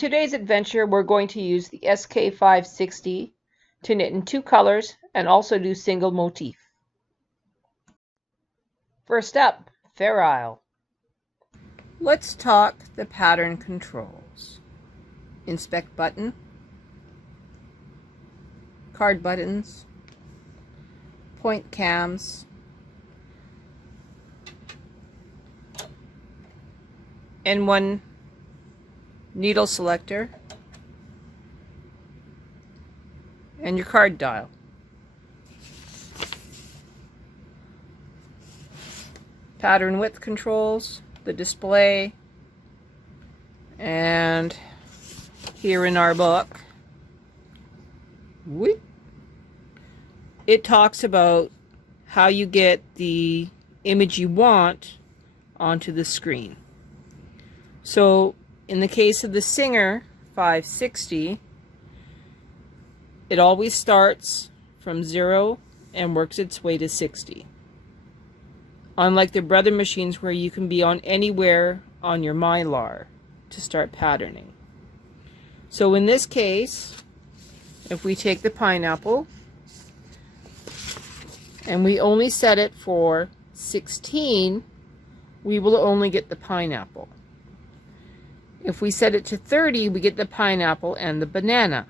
today's adventure, we're going to use the SK560 to knit in 2 colors and also do single motif. First up, Fair Isle. Let's talk the pattern controls. Inspect button, card buttons, point cams, and one needle selector, and your card dial. Pattern width controls, the display, and here in our book, it talks about how you get the image you want onto the screen. So in the case of the Singer 560, it always starts from 0 and works its way to 60. Unlike the Brother machines where you can be on anywhere on your Mylar to start patterning. So in this case, if we take the pineapple and we only set it for 16, we will only get the pineapple. If we set it to 30, we get the pineapple and the banana.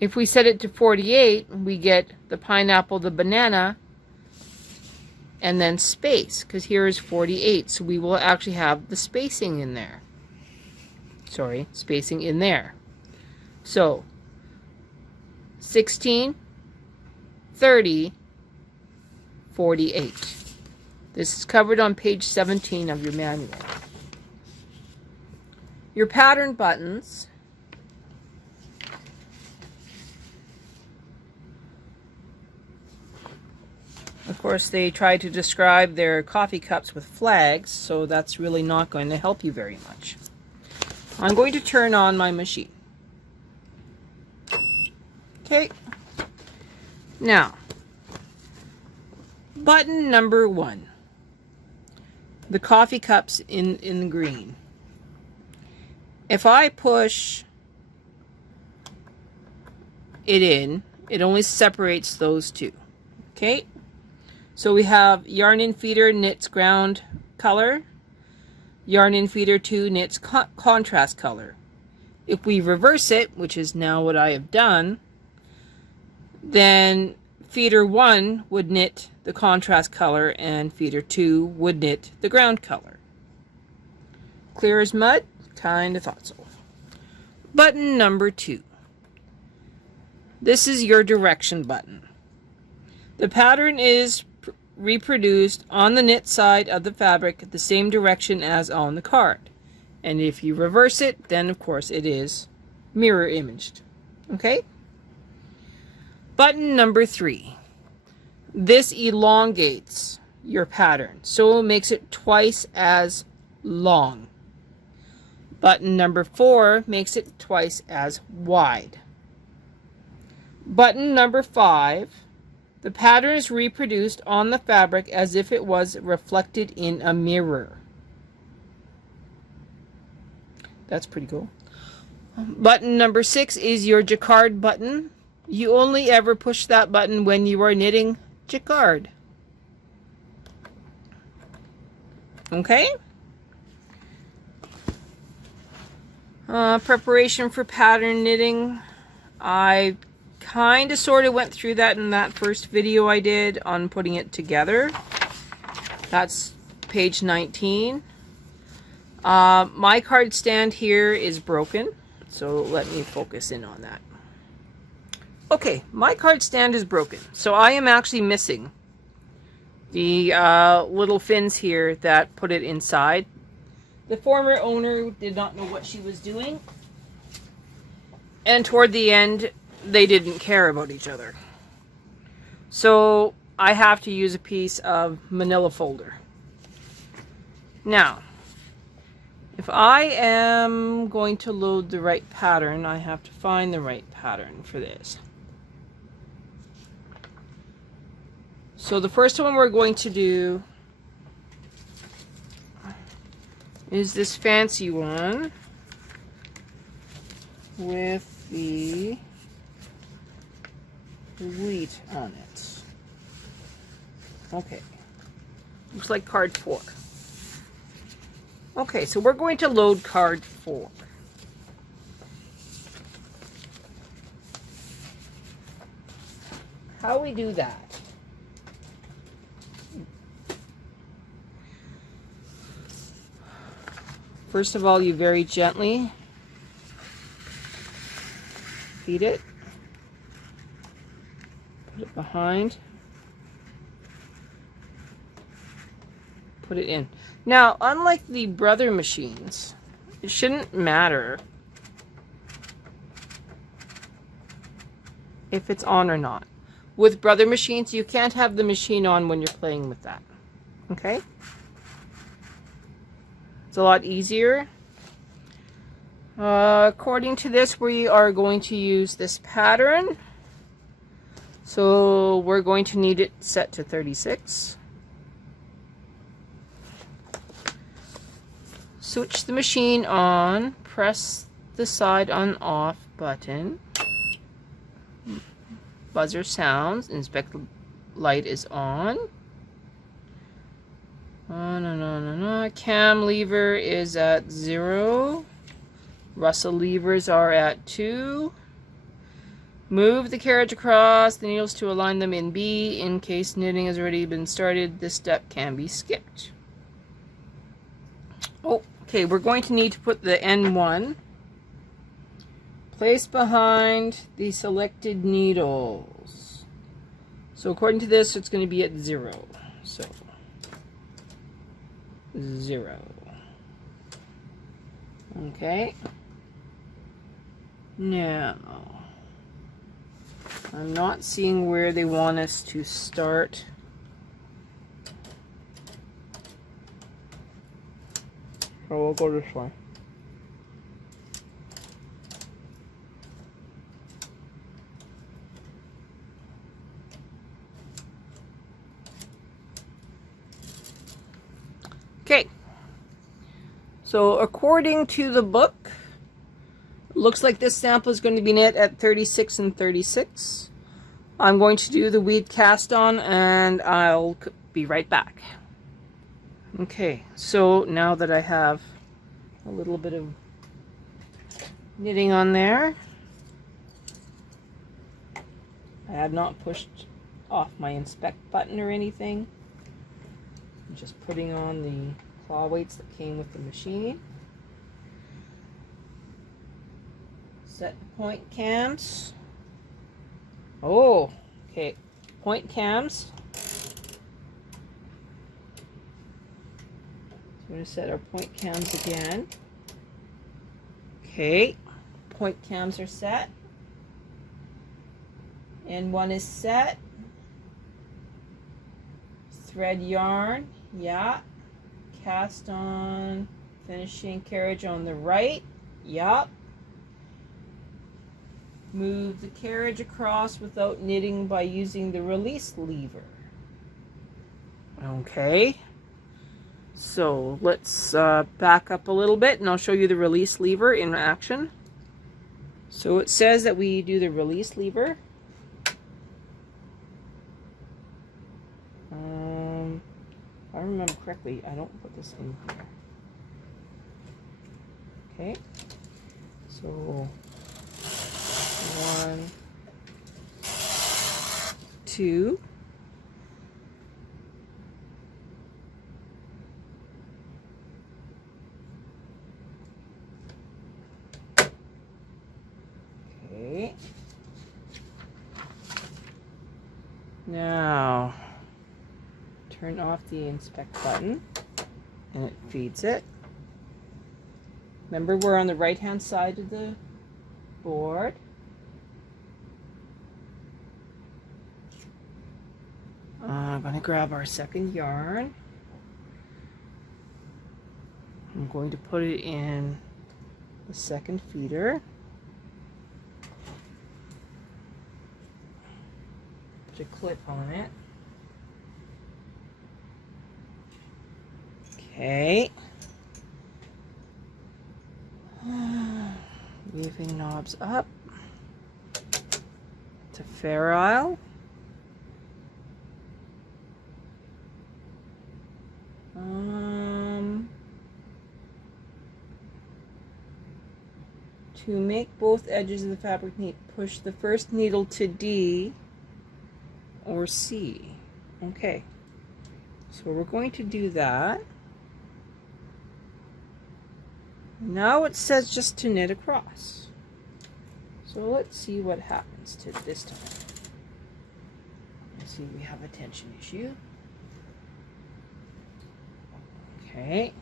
If we set it to 48, we get the pineapple, the banana, and then space, because here is 48, so we will actually have the spacing in there. Sorry, spacing in there. So 16, 30, 48. This is covered on page 17 of your manual. Your pattern buttons. Of course, they try to describe their coffee cups with flags, so that's really not going to help you very much. I'm going to turn on my machine. Okay. Now, button number 1. The coffee cups in green. If I push it in, it only separates those two. Okay? So we have yarn in feeder knits ground color, yarn in feeder 2 knits contrast color. If we reverse it, which is now what I have done, then feeder 1 would knit the contrast color and feeder 2 would knit the ground color. Clear as mud? Kind of thought so. Button number 2. This is your direction button. The pattern is reproduced on the knit side of the fabric the same direction as on the card. And if you reverse it, then of course it is mirror imaged. Okay? Button number 3. This elongates your pattern, so it makes it twice as long. Button number 4 makes it twice as wide. Button number 5, the pattern is reproduced on the fabric as if it was reflected in a mirror. That's pretty cool. Button number 6 is your jacquard button. You only ever push that button when you are knitting jacquard. Okay? Preparation for pattern knitting. I kind of sort of went through that in that first video I did on putting it together. That's page 19. My card stand here is broken, so let me focus in on that. Okay, my card stand is broken, so I am actually missing the little fins here that put it inside. The former owner did not know what she was doing, and toward the end they didn't care about each other. So I have to use a piece of manila folder. Now, if I am going to load the right pattern, I have to find the right pattern for this. So the first one we're going to do is this fancy one. with the wheat on it. Okay, looks like card 4. Okay, so we're going to load card 4. How we do that? First of all, you very gently feed it, put it behind, put it in. Now, unlike the Brother machines, it shouldn't matter if it's on or not. With Brother machines, you can't have the machine on when you're playing with that. Okay? It's a lot easier. According to this, we are going to use this pattern. So we're going to need it set to 36. Switch the machine on, press the side on off button. Buzzer sounds, inspect light is on. Cam lever is at 0. Russell levers are at 2. Move the carriage across the needles to align them in B. In case knitting has already been started, this step can be skipped. Oh, okay, we're going to need to put the N1 place behind the selected needles. So according to this, it's going to be at 0. So 0. Okay. Now, I'm not seeing where they want us to start. So we'll go this way. Okay, so according to the book, looks like this sample is going to be knit at 36 and 36. I'm going to do the weed cast on and I'll be right back. Okay, so now that I have a little bit of knitting on there, I have not pushed off my inspect button or anything. I'm just putting on the claw weights that came with the machine. Set the point cams. Oh, okay. Point cams. So we're going to set our point cams again. Okay. Point cams are set. N1 is set. Thread yarn. Yeah. Cast on. Finishing carriage on the right. Yup. Move the carriage across without knitting by using the release lever. Okay. So let's back up a little bit and I'll show you the release lever in action. So it says that we do the release lever. If I remember correctly, I don't put this in here. Okay. So 1, 2. Okay. Now, turn off the inspect button and it feeds it. Remember, we're on the right hand side of the board. I'm going to grab our second yarn. I'm going to put it in the second feeder. Put a clip on it. Okay. weaving knobs up to ferrule. To make both edges of the fabric neat, push the first needle to D or C. Okay, so we're going to do that. Now it says just to knit across. So let's see what happens to this time. Let's see, we have a tension issue. Okay.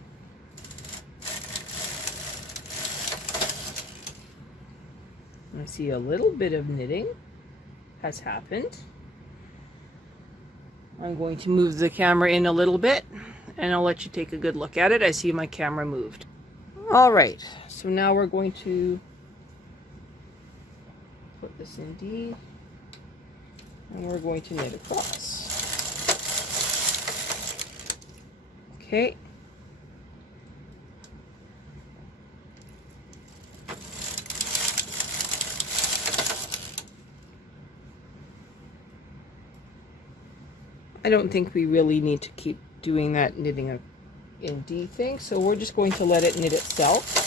I see a little bit of knitting has happened. I'm going to move the camera in a little bit and I'll let you take a good look at it. I see my camera moved. All right, so now we're going to put this in D and we're going to knit across. Okay. I don't think we really need to keep doing that knitting in D thing, so we're just going to let it knit itself.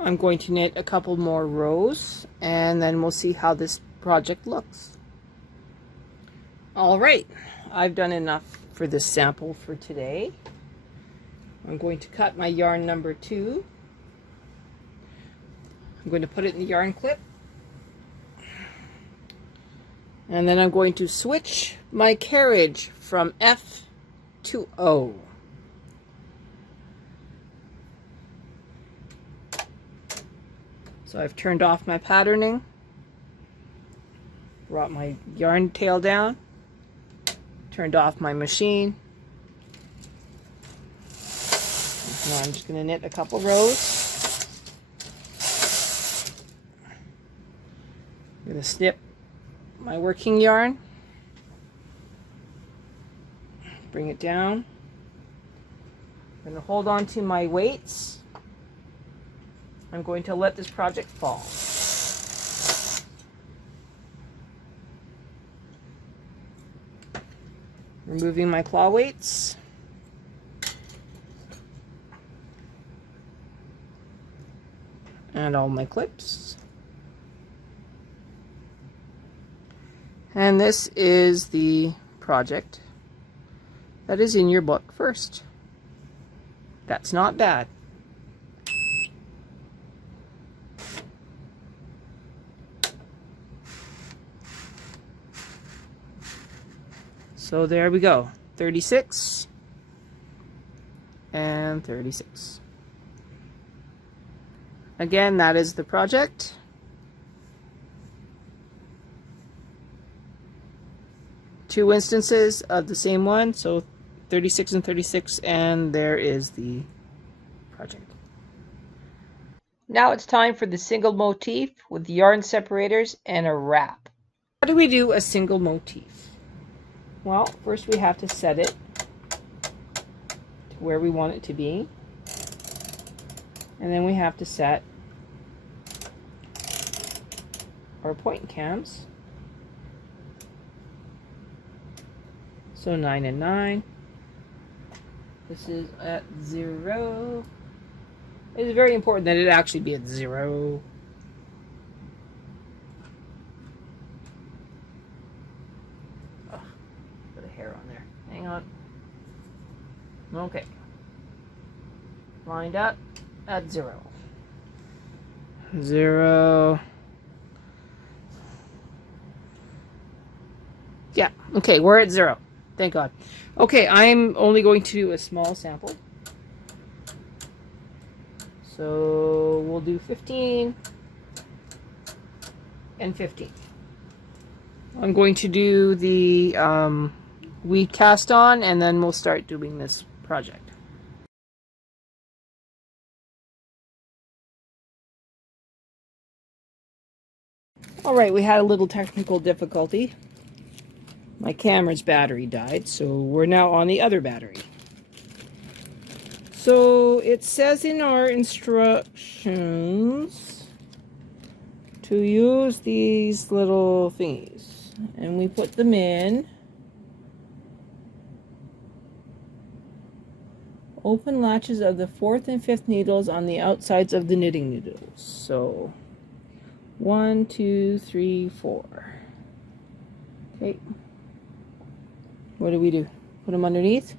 I'm going to knit a couple more rows and then we'll see how this project looks. All right, I've done enough for this sample for today. I'm going to cut my yarn number 2. I'm going to put it in the yarn clip. And then I'm going to switch my carriage from F to O. So I've turned off my patterning, brought my yarn tail down, turned off my machine. Now I'm just going to knit a couple rows. I'm going to snip my working yarn, bring it down. I'm going to hold on to my weights. I'm going to let this project fall. Removing my claw weights. And all my clips. And this is the project that is in your book first. That's not bad. So there we go, 36 and 36. Again, that is the project. Two instances of the same one, so 36 and 36, and there is the project. Now it's time for the single motif with yarn separators and a wrap. How do we do a single motif? Well, first we have to set it to where we want it to be. And then we have to set our point cams. So 9 and 9. This is at 0. It is very important that it actually be at 0. Hang on. Okay. Lined up at 0. 0. Yeah, okay, we're at 0. Thank God. Okay, I'm only going to do a small sample. So we'll do 15. and 15. I'm going to do the weed cast on, and then we'll start doing this project. Alright, we had a little technical difficulty. My camera's battery died, so we're now on the other battery. So it says in our instructions to use these little thingies, and we put them in. Open latches of the 4th and 5th needles on the outsides of the knitting needles. So 1, 2, 3, 4. Okay. What do we do? Put them underneath?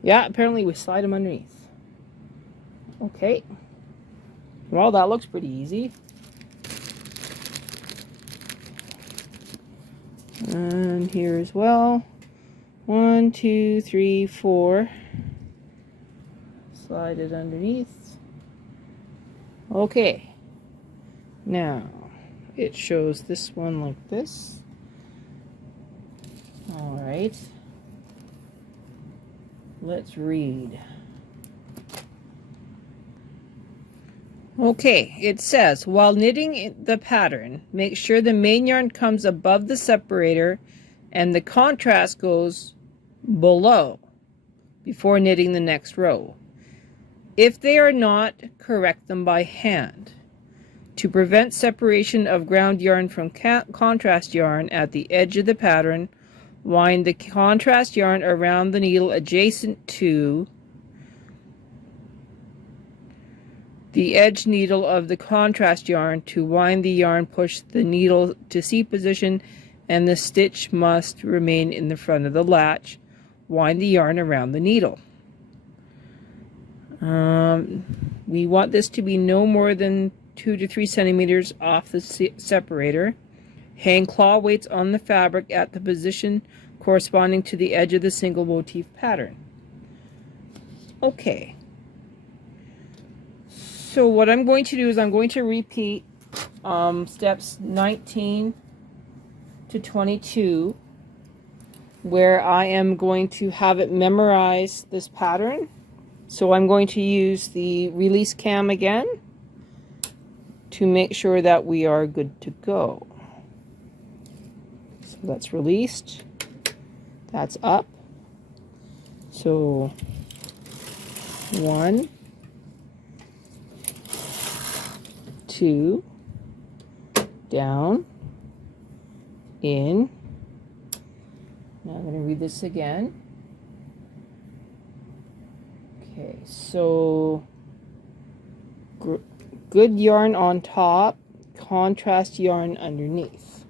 Yeah, apparently we slide them underneath. Okay. Well, that looks pretty easy. And here as well. 1, 2, 3, 4. Slide it underneath. Okay. Now, it shows this one like this. Alright. Let's read. Okay, it says, while knitting the pattern, make sure the main yarn comes above the separator and the contrast goes below before knitting the next row. If they are not, correct them by hand. To prevent separation of ground yarn from contrast yarn at the edge of the pattern, wind the contrast yarn around the needle adjacent to the edge needle of the contrast yarn. To wind the yarn, push the needle to C position and the stitch must remain in the front of the latch. Wind the yarn around the needle. We want this to be no more than 2 to 3 centimeters off the separator. Hang claw weights on the fabric at the position corresponding to the edge of the single motif pattern. Okay. So what I'm going to do is I'm going to repeat steps 19 to 22, where I am going to have it memorize this pattern. So I'm going to use the release cam again to make sure that we are good to go. So that's released. That's up. So 1, 2, down, in. Now I'm going to read this again. Okay, so good yarn on top, contrast yarn underneath.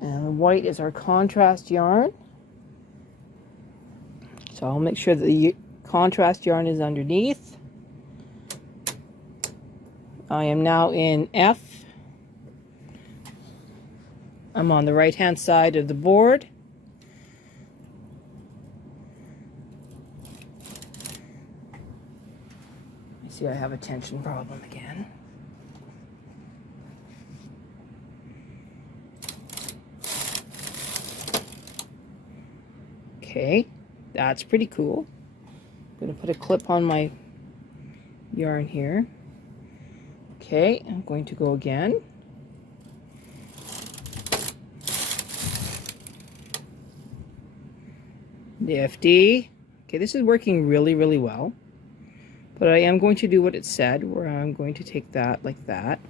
And white is our contrast yarn. So I'll make sure that the contrast yarn is underneath. I am now in F. I'm on the right hand side of the board. I see I have a tension problem again. Okay, that's pretty cool. I'm going to put a clip on my yarn here. Okay, I'm going to go again. Nifty. Okay, this is working really, really well. But I am going to do what it said, where I'm going to take that like that.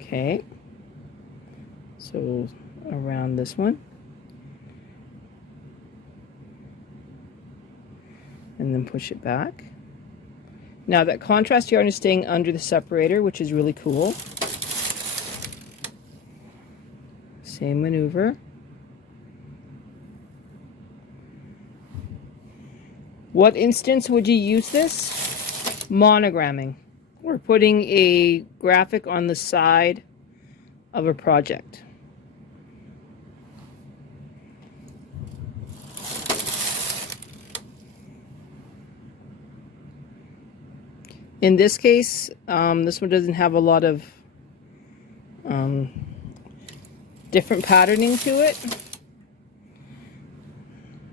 Okay. So around this one. And then push it back. Now that contrast yarn is staying under the separator, which is really cool. Same maneuver. What instance would you use this? Monogramming. Or putting a graphic on the side of a project. In this case, this one doesn't have a lot of different patterning to it.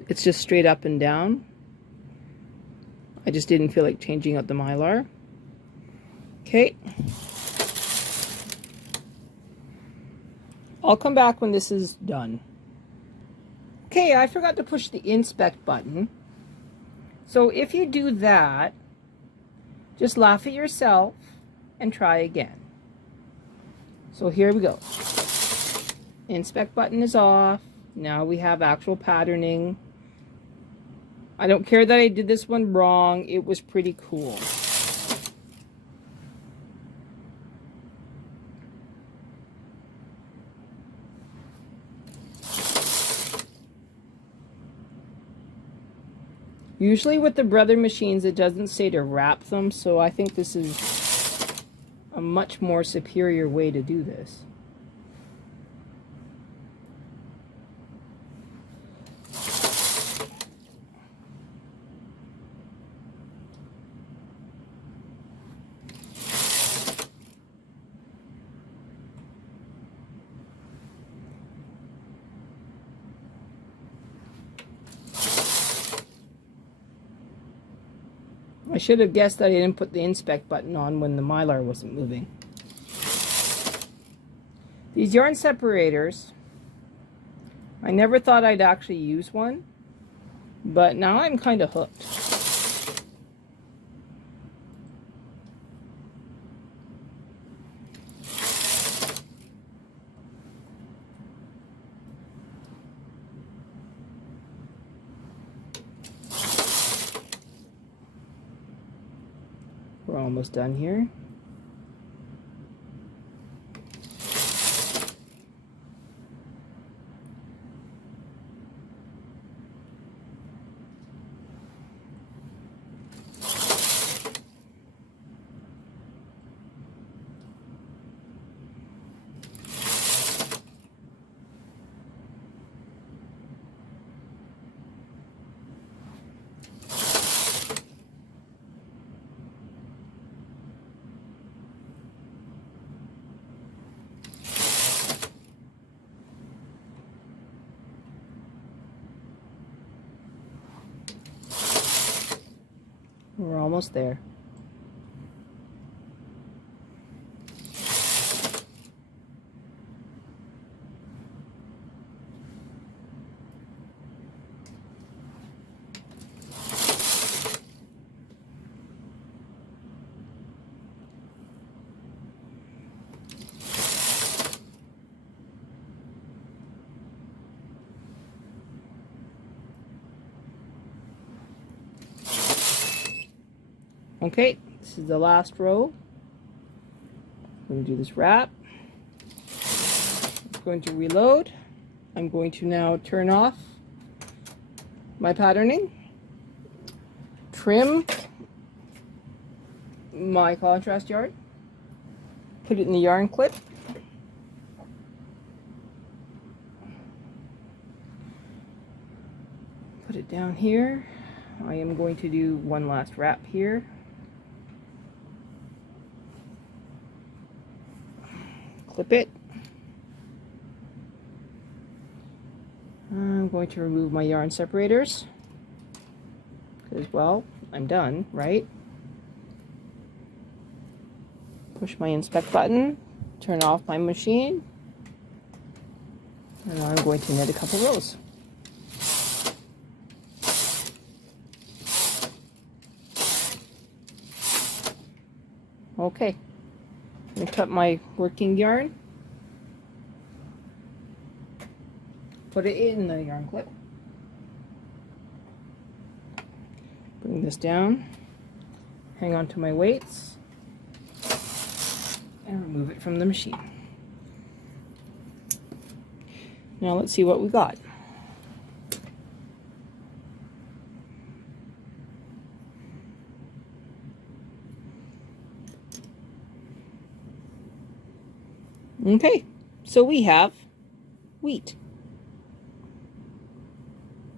It's just straight up and down. I just didn't feel like changing out the Mylar. Okay. I'll come back when this is done. Okay, I forgot to push the inspect button. So if you do that, just laugh at yourself and try again. So here we go. Inspect button is off. Now we have actual patterning. I don't care that I did this one wrong. It was pretty cool. Usually with the Brother machines, it doesn't say to wrap them, so I think this is a much more superior way to do this. I should have guessed that I didn't put the inspect button on when the Mylar wasn't moving. These yarn separators, I never thought I'd actually use one, but now I'm kind of hooked. We're almost done here. We're almost there. Okay, this is the last row. I'm going to do this wrap. I'm going to reload. I'm going to now turn off my patterning, trim my contrast yarn, put it in the yarn clip, put it down here. I am going to do one last wrap here. Clip it. I'm going to remove my yarn separators because, well, I'm done, right? Push my inspect button, turn off my machine, and I'm going to knit a couple rows. Okay. I'm going to cut my working yarn, put it in the yarn clip, bring this down, hang on to my weights, and remove it from the machine. Now let's see what we got. Okay, so we have wheat.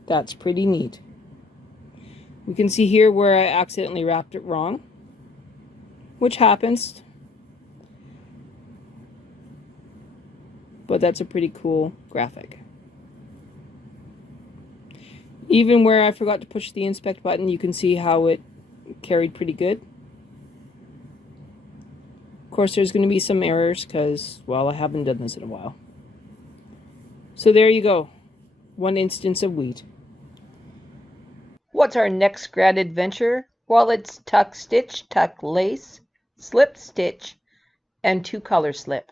That's pretty neat. We can see here where I accidentally wrapped it wrong. which happens. But that's a pretty cool graphic. Even where I forgot to push the inspect button, you can see how it carried pretty good. Of course, there's going to be some errors because, well, I haven't done this in a while. So there you go. One instance of wheat. What's our next grad adventure? Well, it's tuck stitch, tuck lace, slip stitch, and 2 color slip.